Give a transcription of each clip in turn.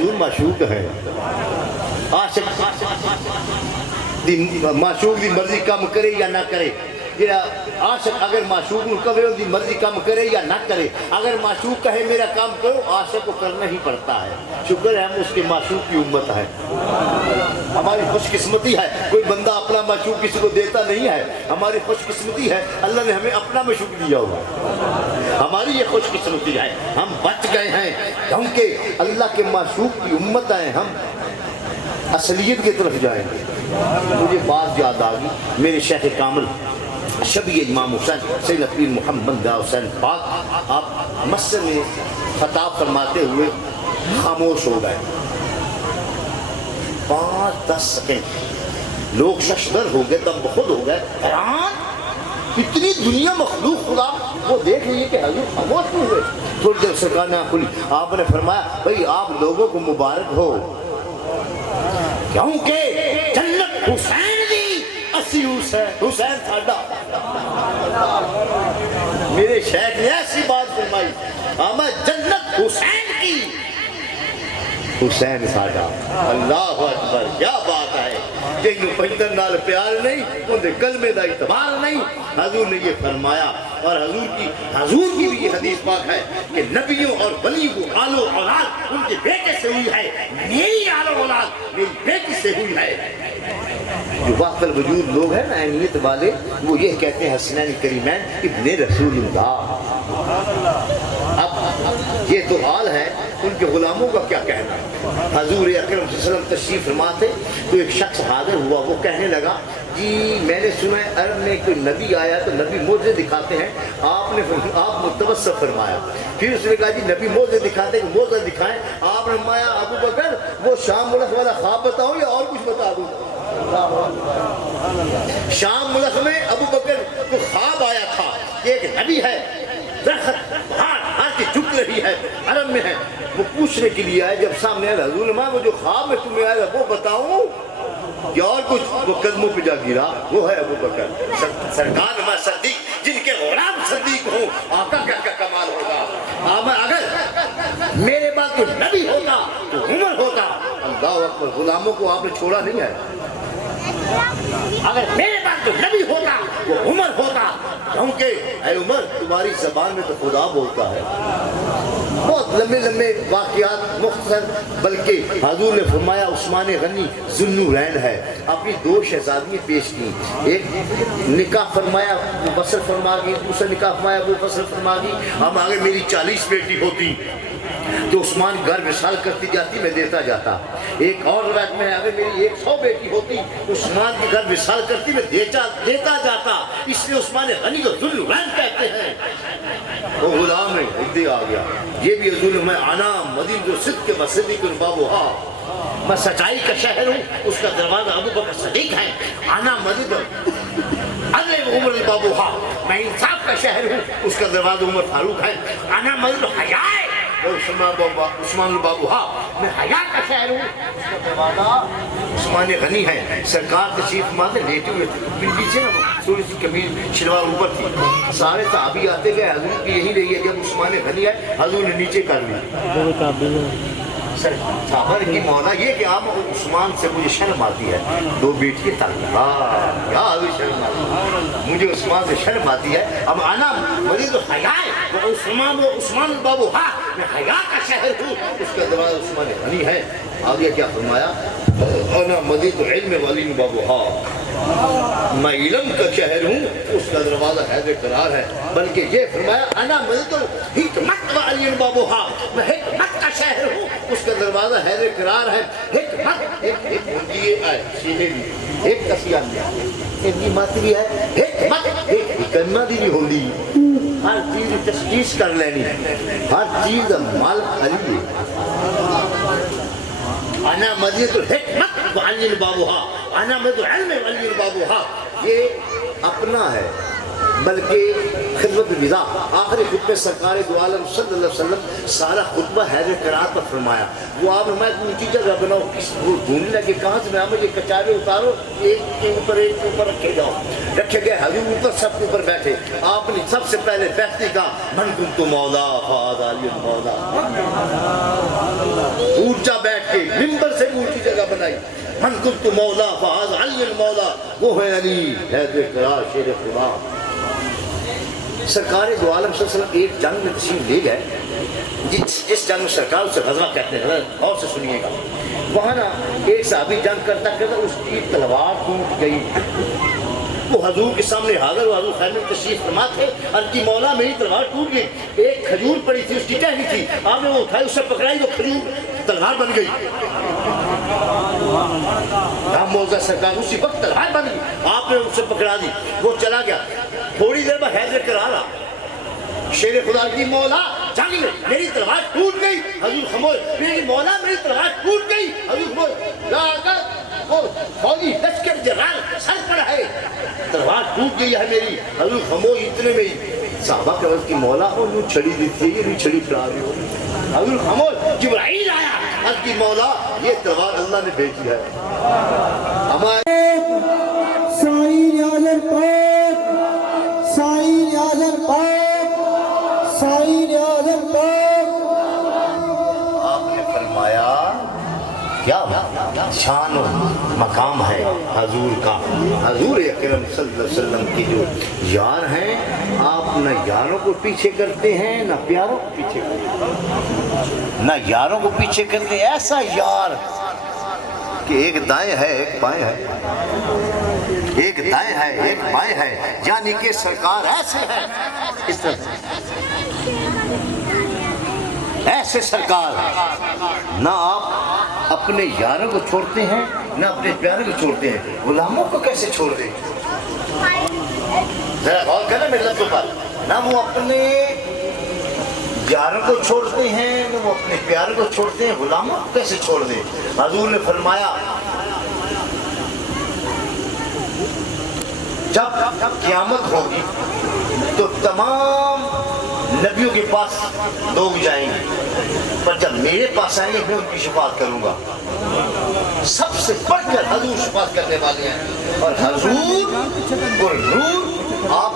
حضور معشوق ہے عاشق معشوق دی مرضی کم کرے یا نہ کرے عاشق اگر معشوق نو کہے ان دی مرضی کم کرے یا نہ کرے اگر معشوق کہے میرا کام کرو عاشق کو کرنا ہی پڑتا ہے شکر ہے ہم اس کے معشوق کی امت ہے ہماری خوش قسمتی ہے کوئی بندہ اپنا معشوق کسی کو دیتا نہیں ہے ہماری خوش قسمتی ہے اللہ نے ہمیں اپنا معشوق دیا ہوا ہماری یہ خوش قسمتی ہے ہم بچ گئے ہیں کیونکہ اللہ کے معشوق کی امت ہیں ہم اصلیت کی طرف جائیں گے مجھے بات یاد آ گئی میرے شیخ کامل شبیہ امام حسین سید پیر محمد حسین پاک آپ مسجد میں خطاب فرماتے ہوئے خاموش ہو گئے 5-10 سیکنڈ لوگ ششدر ہو گئے دم بخود ہو گئے حیران اتنی دنیا مخلوق خدا وہ دیکھ لیے کہ حضور خاموش نہیں ہوئے تھوڑی دیر سرکار نے کھلی آپ نے فرمایا بھئی آپ لوگوں کو مبارک ہو کیونکہ جنت حسین دی اسی حسین ساڈا میرے شیخ نے ایسی بات فرمائی میں جنت حسین کی حسین ساڈا اللہ اکبر کیا بات ہے جنہوں پنجتن نال پیار نہیں انہیں کلمے دا اعتبار نہیں حضور نے یہ فرمایا اور حضور کی بھی یہ حدیث پاک ہے کہ نبیوں اور ولیوں کو آل و اولاد ان کے بیٹے سے ہوئی ہے میری آل و اولاد میری بیٹی سے ہوئی ہے جو واقع الوجود لوگ ہیں نا اہمیت والے وہ یہ کہتے ہیں حسنین کریمین ابن رسول اللہ اب یہ تو حال ہے ان کے غلاموں کا کیا کہنا حضور اکرم صلی اللہ علیہ وسلم تشریف فرما تھے تو ایک شخص حاضر ہوا وہ کہنے لگا جی میں نے سنا ہے عرب میں کوئی نبی آیا تو نبی موجزے دکھاتے ہیں آپ متوسط فرمایا پھر اس نے کہا جی نبی موجزے دکھاتے ہیں موجزہ دکھائیں آپ نے فرمایا ابو بکر وہ شام ملک والا خواب بتاؤ یا اور کچھ بتا دوں شام ملک میں ابو بکر کو خواب آیا تھا کہ ایک نبی ہے درخت ہاتھ کی جھک رہی ہے عرب میں ہے وہ پوچھنے کے لیے آئے جب سامنے آئے حضور نے وہ جو خواب میں تمہیں آیا وہ بتاؤں یا اور کچھ وہ قدموں پہ جا گرا وہ ہے ابو بکر سرکار ہمارا صدیق جن کے غلام صدیق ہوں آقا کا کمال ہوگا اگر میرے بعد کوئی نبی ہوتا تو عمر ہوتا اللہ اکبر غلاموں کو آپ نے چھوڑا نہیں ہے اگر میرے بعد کوئی نبی ہوتا وہ عمر ہوتا کیونکہ اے عمر تمہاری زبان میں تو خدا بولتا ہے بہت لمبے واقعات مختصر بلکہ حضور نے فرمایا عثمان غنی ذوالنورین ہے اپنی 2 شہزادیاں پیش کی ایک نکاح فرمایا وہ بسر فرما گئی دوسرا نکاح فرمایا وہ بسر فرما گئی ہم آگے میری 40 بیٹی ہوتی تو عثمان گھر وصال کرتی جاتی میں دیتا جاتا ایک اور روایت میں اگر میری 100 بیٹی ہوتی عثمان کے گھر وصال کرتی میں دیتا جاتا اس لیے عثمان غنی کو ذوالنورین کہتے ہیں وہ غلام ہے ادھے آ گیا یہ بھی حضور میں آنا مدین جو صدق کے صدیق بابوہا میں سچائی کا شہر ہوں اس کا دروازہ ابو بکر صدیق ہے آنا مدین عدل عمر بابوہا میں انصاف کا شہر ہوں اس کا دروازہ عمر فاروق ہے آنا مدین حیاء عثمان بابوہا میں حیاء کا شہر ہوں اس کا دروازہ عثمان غنی ہے سرکار تشریف ماتے لیٹے ہوئے تھے پیچھے نا تھوڑی سی کمیز شلوار اوپر تھی سارے صحابی آتے گئے حضور کی یہی رہی ہے جب عثمان غنی ہے حضور نے نیچے کر لیا صحابہ کی مولا یہ کہ آپ عثمان سے مجھے شرم آتی ہے 2 بیٹی تک کیا حضور شرم آتی مجھے عثمان سے شرم آتی ہے اب آنا مزید حیاء وہ عثمان بابوہا میں حیاء کا شہر ہوں اس کا دروازہ عثمان غنی ہے آگے کیا فرمایا انا مزید علم ولی بابوہا میں علم کا شہر ہوں اس کا دروازہ حیدر قرار ہے بلکہ یہ فرمایا انا مزید حکمت ولی بابوہا میں حکمت کا شہر ہوں اس کا دروازہ حیدر قرار ہے حکمت ایک ہوندی ہے سینے بھی ایک کسیان بھی ایک کی ماتری ہے حکمت ایک حکمہ دی بھی ہوندی ہر چیز تشخیص کر لینی ہر چیز مال علی انا مزید الحکمت وعلی البابوہا انا مزید علم وعلی البابوہا یہ اپنا ہے بلکہ خدمت الوداع آخری خطبہ سرکار دو عالم صلی اللہ علیہ وسلم سارا خطبہ حیدر قرار پر فرمایا وہ آپ ہمارے اونچی جگہ بناؤ کس وہ ڈھونڈنے لگے کہاں سے میں مجھے کچارے اتارو ایک کے اوپر رکھے جاؤ رکھے گئے، حضور اوپر سب کے اوپر بیٹھے. آپ نے سب سے پہلے بیٹھنے کا من کنت مولا فہذا علی مولا، اونچا بیٹھ کے ممبر سے اونچی جگہ بنائی. من کنت مولا فہذا علی مولا، وہ ہے علی حیدر قرار شیر خدا. سرکار دو عالم صلی اللہ علیہ وسلم ایک جنگ میں تشریف لے گئے، جس جنگ میں سرکار اسے غزوہ کہتے ہیں، اور سے سنیے گا. وہاں نا ایک صحابی جنگ کرتا کرتا اس کی تلوار ٹوٹ گئی. وہ حضور کے سامنے حاضر ہوا، حضور خیر میں تشریف فرما تھے، عرض کی مولا میری تلوار ٹوٹ گئی. ایک کھجور پڑی تھی، اس کی ٹہنی تھی، آپ نے وہ اٹھائی، اس سے پکڑائی، وہ کھجور تلوار بن گئی. موزہ سرکار اسی وقت تلوار بن گئی، آپ نے اس سے پکڑا دی، وہ چلا گیا. تھوڑی دیر بعد حیدر قرار آ، شیر خدا کی مولا جنگ میں میری تلوار ٹوٹ گئی. حضور خاموش، میری مولا میری تلوار ٹوٹ گئی. حضور خاموش، لا کر وہ فوجی لشکر جرال سر پر ہے، تلوار ٹوٹ گئی ہے میری. حضور خاموش. اتنے میں ہی صحابہ کے وقت کی مولا اور وہ چھڑی دی تھی، یہ بھی چھڑی پڑا رہی ہو. حضور خاموش، جبرائیل آیا، عرض کی مولا یہ تلوار اللہ نے بھیجی ہے. ہمارے سائن اعظم پاک، سائن اعظم پاک، سائن اعظم پاک. آپ نے فرمایا کیا شان و مقام ہے حضور کا. حضور اکرم صلی اللہ علیہ وسلم کی جو یار ہیں، آپ نہ یاروں کو پیچھے کرتے ہیں نہ پیاروں کو پیچھے کرتے ہیں، نہ یاروں کو پیچھے کرتے ہیں. ایسا یار کہ ایک دائیں ہے ایک بائیں ہے، ایک دائیں ہے ایک بائیں ہے، یعنی کہ سرکار ایسے ہے. اس طرح ایسے سرکار، نہ آپ اپنے یاروں کو چھوڑتے ہیں نہ اپنے پیاروں کو چھوڑتے ہیں. غلاموں کو کیسے چھوڑ دیں؟ ذرا غور کریں میرے لفظوں پر. نہ وہ اپنے یاروں کو چھوڑتے ہیں نہ وہ اپنے پیاروں کو چھوڑتے ہیں، غلاموں کو کیسے چھوڑ دیں؟ حضور نے فرمایا جب قیامت ہوگی تو تمام نبیوں کے پاس لوگ جائیں گے، پر جب میرے پاس آئیں گے میں ان کی شفاعت کروں گا. سب سے بڑھ کر حضور شفاعت کرنے والے ہیں، اور حضور اور نور. آپ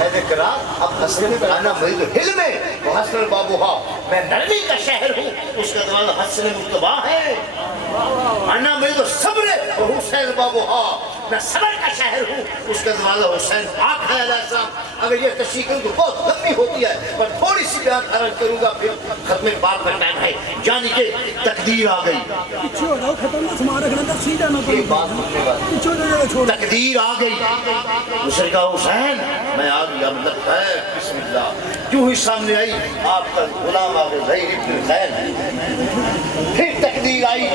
حیدر قرار اب حسن میں آنا مریض حلم ہے، وہ حسن البابوہا، میں نرمی کا شہر ہوں، اس کا دروازہ حسن مصطفیٰ ہے. آنا مریض صبر اور حسین بابوہا، میں صبر کا شہر ہوں، اس کا دروازہ حسین پاک ہے علیہ السلام. اگر یہ تشریح کروں تو بہت لمبی ہوتی ہے، پر تھوڑی سی بیان عرض کروں گا، پھر ختم پاک کا ٹائم ہے. یعنی کہ تقدیر آ گئی. یہ بات سننے والی تقدیر آ گئی. دوسرے کا حسین میں آ گیا، مطلب ہے بسم اللہ. کیوں ہی سامنے آئی آپ کا غلام آ گئے ظہیر ابن خیر. پھر تقدیر آئی،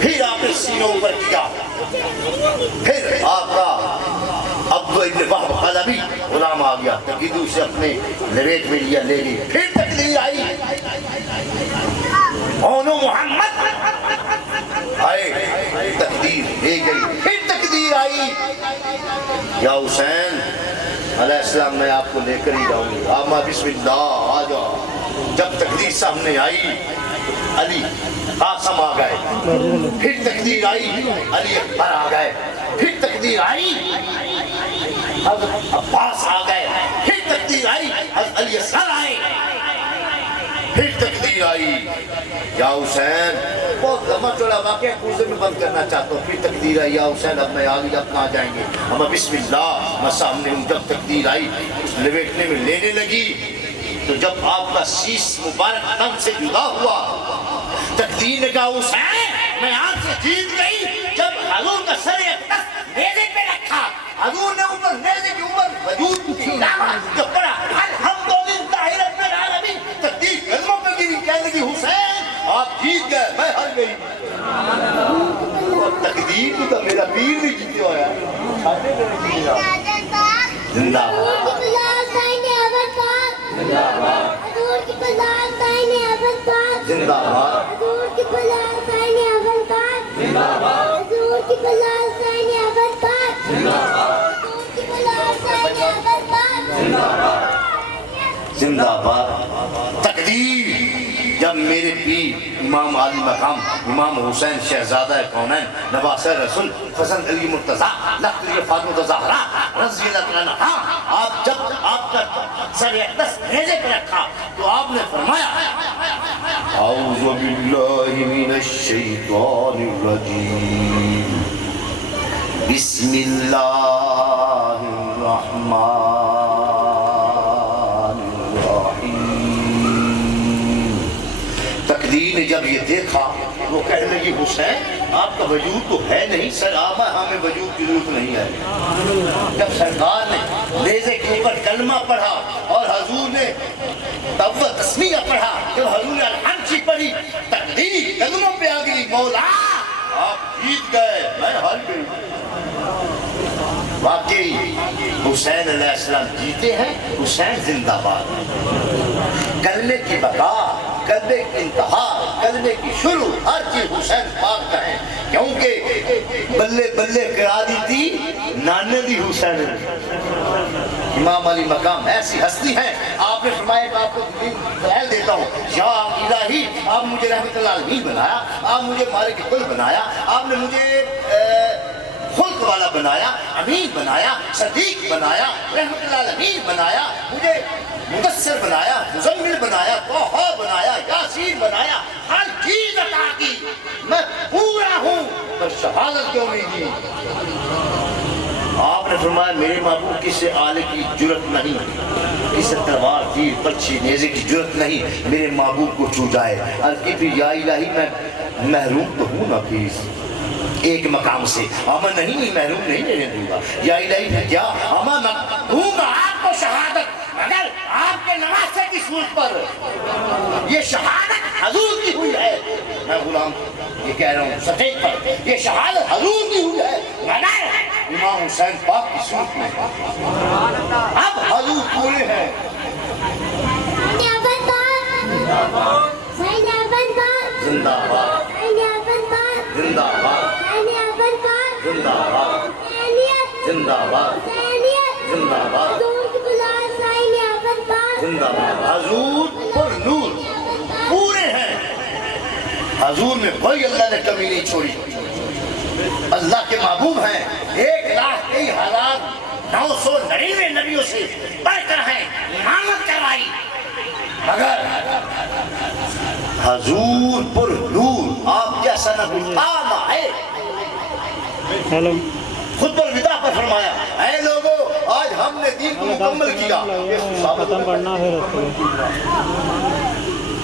پھر آپ نے سینوں پر کیا، پھر آپ کا عبد ابن وہب قلبی غلام آ گیا، تقدیر سے اپنے لریٹ میں لیا، لے لی. پھر تقدیر آئی، اونو محمد آئے، تقدیر لے گئی. پھر تقدیر آئی، یا حسین علیہ السلام میں آپ کو لے کر ہی جاؤں گی. آما بسم اللہ آ جاؤ. جب تقدیر سامنے آئی علی قاسم آ گئے. پھر تقدیر آئی علی اکبر آ گئے. پھر تقدیر آئی حضرت عباس آ گئے. پھر تقدیر آئی حضرت علی اصغر آئے. پھر تقدیر آئی یا حسین. بہت لمبا چوڑا واقعہ کوزے میں بند کرنا چاہتا ہوں. پھر تقدیر آئی یا حسین اب میں آگے اب کہاں جائیں گے. ہم بسم اللہ میں سامنے ہوں. جب تقدیر آئی اس لپیٹنے میں لینے لگی تو جب آپ کا سیس مبارک تن سے جدا ہوا، تقدیر نے کہا حسین میں آپ سے جیت گئی. جب حضور کا سر اقدس نیزے پہ رکھا، حضور نے اوپر نیزے کے اوپر وجود کھیلاما جو پڑا الحمدللہ رب العالمین، تقدیر قدموں پہ گری. کہنے لگی حسین آپ جیت گئے، میں ہار گئی. تقدیر کو تو میرا پیر بھی جیتے ہوا ہے. زندہ باد، حضور کی پلال سائن اول پاک، زندہ باد، حضور کی پلال سائن اول پاک، حضور کی پلال سائن اول پاک، حضور کی پلال سائن اول پاک. زندہ باد. تقدیر جب میرے پیر امام عالی مقام امام حسین شہزادہ کونین نواسہ رسول فضل علی مرتضیٰ لقلی فاطمہ زہرا رضی اللہ عنہ، آپ جب آپ کا سر اقدس بھیجے پہ رکھا تو آپ نے فرمایا اعوذ باللہ من الشیطان الرجیم بسم اللہ الرحمن نے جب یہ دیکھا وہ کہنے لگی حسین آپ کا وجود تو ہے نہیں سر، ہمیں وجود کی ضرورت نہیں ہے۔ جب سرکار نے نیزے کے اوپر کلمہ پڑھا اور حضور نے توبہ تسمیہ پڑھا، جب حضور نے الحمد پڑھی تقدیر قدموں پہ آ گئی، مولا آپ جیت گئے میں ہار گئی۔ واقعی حسین علیہ السلام جیتے ہیں، حسین زندہ باد۔ کلمے کی بقا، کلمے کی انتہا، کلمے کی شروع، ہر چیز حسین پاک کا ہے، کیونکہ بلے بلے کرا دی تھی نانے دی حسین نے۔ امام علی مقام ایسی ہستی ہیں، آپ نے فرمایا کہ آپ کو دلائل دیتا ہوں، یا الہی آپ مجھے رحمت اللہ علیہ بنایا، آپ مجھے مالک کل بنایا، آپ نے مجھے خلق والا بنایا، امین بنایا، صدیق بنایا، رحمت اللہ علیہ بنایا، مجھے مدثر بنایا، مزمل بنایا، طٰہٰ بنایا، یاسین بنایا، ہر چیز عطا کی، میں پورا ہوں، پر شہادت کیوں نہیں دی؟ آپ نے فرمایا میرے محبوب کسی آلے کی جرت نہیں، کسی تلوار تیر پرچھی نیزے کی جرت نہیں میرے محبوب کو چھو جائے۔ عرض کی پھر یا الہی میں محروم تو ہوں نا پلیز ایک مقام سے، میں نہیں محروم نہیں رہنے دوں گا، یا الہی پھر کیا میں دوں گا آپ کو شہادت، مگر آپ کے نواسے کی صورت پر یہ شہادت حضور کی ہوئی ہے۔ میں غلام یہ کہہ رہا ہوں سٹیج پر، یہ شہادت حضور کی ہوئی ہے مگر امام حسین پاک کی صورت میں۔ اب حضور پورے ہیں۔ زندہ باد، زندہ باد، زندہ باد، زندہ باد، زندہ باد، زندہ باد۔ حضور پر نور پورے ہیں، حضور میں کوئی اللہ نے کمی نہیں چھوڑی، اللہ کے محبوب ہیں، 1,23,999 نبیوں سے بڑھ کر ہیں، امامت کروائی، مگر حضور پر نور آپ جیسا نہ کوئی آما ہے۔ خود پر ودا پر فرمایا اے لوگوں آج ہم نے دین کو مکمل کیا، ختم کرنا ہے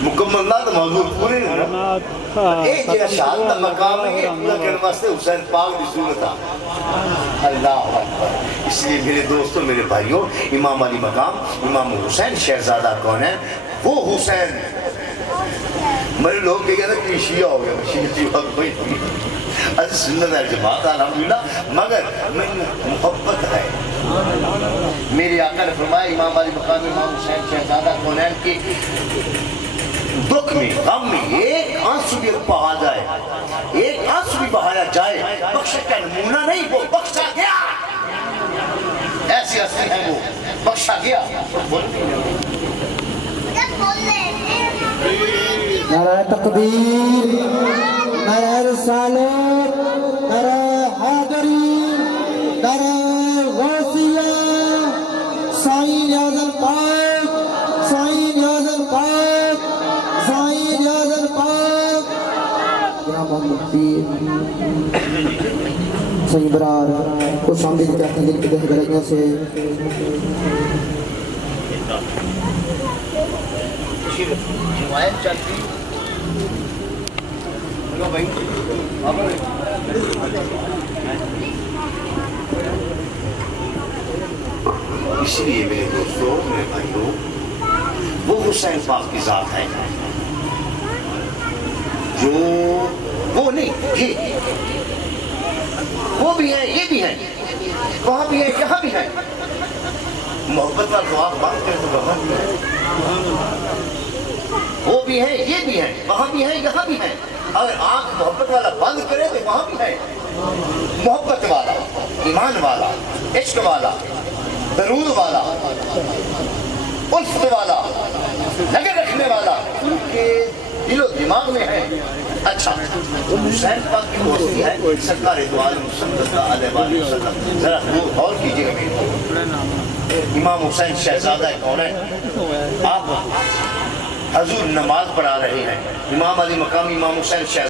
مکمل نہ تو حضور پورے نہیں، ایک جگہ شہادت مقام ہے، یہ پورا کرنے واسطے حسین پاک کی صورت تھا۔ اللہ اکبر۔ اس لیے میرے دوستوں میرے بھائیوں، امام علی مقام امام حسین شہزادہ کونین، وہ حسین میرے لوگ کہہ گئے کہ شیعہ ہو گیا، شیعہ بات کوئی نہیں، از سنت ہے جماعت الحمدللہ، مگر محبت ہے۔ میرے آقا نے فرمایا امام علی مقام امام حسین شہزادہ کونین کی دکھ میں غم میں ایک آنسو بھی بہا جائے، ایک آنسو بھی بہایا جائے، بخشش کا نمونہ نہیں، وہ بخشا گیا، ایسی ہستی ہے وہ، بخشا گیا۔ نعرہ تکبیر، نعرہ رسالت، نعرہ حیدری، نعرہ غوثیہ، سائیں اعظم پاک، سائیں اعظم پاک، سائیں اعظم پاک۔ جناب محمد پیر سائیں برار کو شامل کرتے ہیں دل کی گہرائیوں سے۔ روایت چلتی اسی لیے میرے دوستوں میرے بھائیوں وہ حسین پاک کی ذات ہے جو وہ نہیں، یہ وہ بھی ہے، یہ بھی ہے، وہاں بھی ہے، یہاں بھی ہے۔ محبت کا دعا بات کریں تو وہاں بھی ہے، وہ بھی ہے، یہ بھی ہے، وہاں بھی ہے، یہاں بھی ہے۔ اگر آنکھ محبت والا بند کرے تو وہاں بھی ہے، محبت والا، ایمان والا، عشق والا، درود والا، الفت والا، لگے رکھنے والا، ان کے دل و دماغ میں ہے. اچھا حسین پاک کی دوستی ہے سرکار دو عالم صلی اللہ علیہ وسلم. ذرا غور کیجیے گا میرے. امام حسین شہزادہ کون ہے؟ آپ حضور نماز پڑھا رہے ہیں. امام علی مقام امام حسین شہزادہ